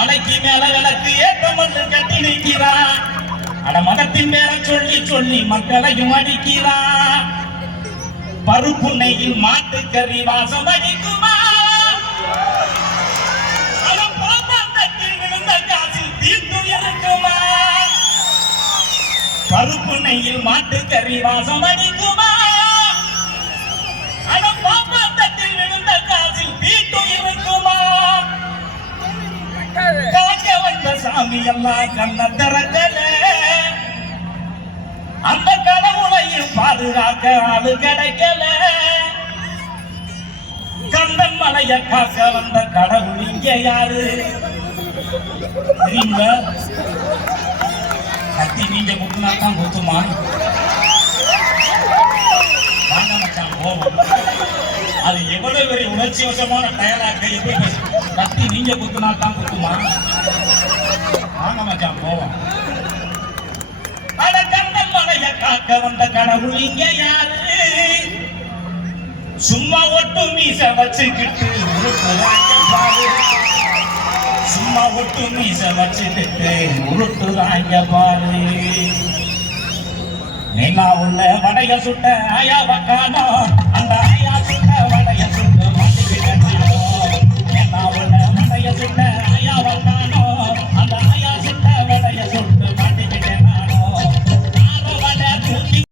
மலைக்கு மேல விளக்கு ஏற்றமல்லு கட்டி நிற்கிறான். அட மதத்தின் பேரை சொல்லி சொல்லி மக்களையும் அடிக்கிறான். பருப்பு நெய்யில் மாட்டுக்கறி வாசம் அடிக்குமா? விழுந்த காசில் தீர்த்து இருக்குமா? பருப்பு நெய்யில் மாட்டுக்கறி வாசம் அடிக்குமா? விழுந்த காசில் தீர்த்து இருக்குமா? காக்க வந்த சாமி எல்லாம் கண்ண திறக்கல. அந்த கடவுளையும் பாதுகாக்க ஆளு கிடைக்கல. கந்தன் மலைய காக்க வந்த கடவுள் இங்க யாரு தெரியுங்களா? கத்தி நீங்க குத்துனாத்தான் குத்துமா? வாங்க மச்சான் போவோம். அது எவ்வளவு பெரிய உணர்ச்சி வசமான டயலாக எப்படி கத்தி நீங்க குத்துனாத்தான் குத்துமா? வாங்க மச்சான் போவோம். காக்க வந்த கடவுள் இங்க யாரு? சும்மா ஒட்டு மீச வச்சுக்கிட்டு உருட்டுறாங்க பாரு. சும்மா ஒட்டு மீச வச்சுக்கிட்டு உருட்டுறாங்க பாரு. நிலா உள்ள வடைய சுட்ட ஆயாவ காணோம். அந்த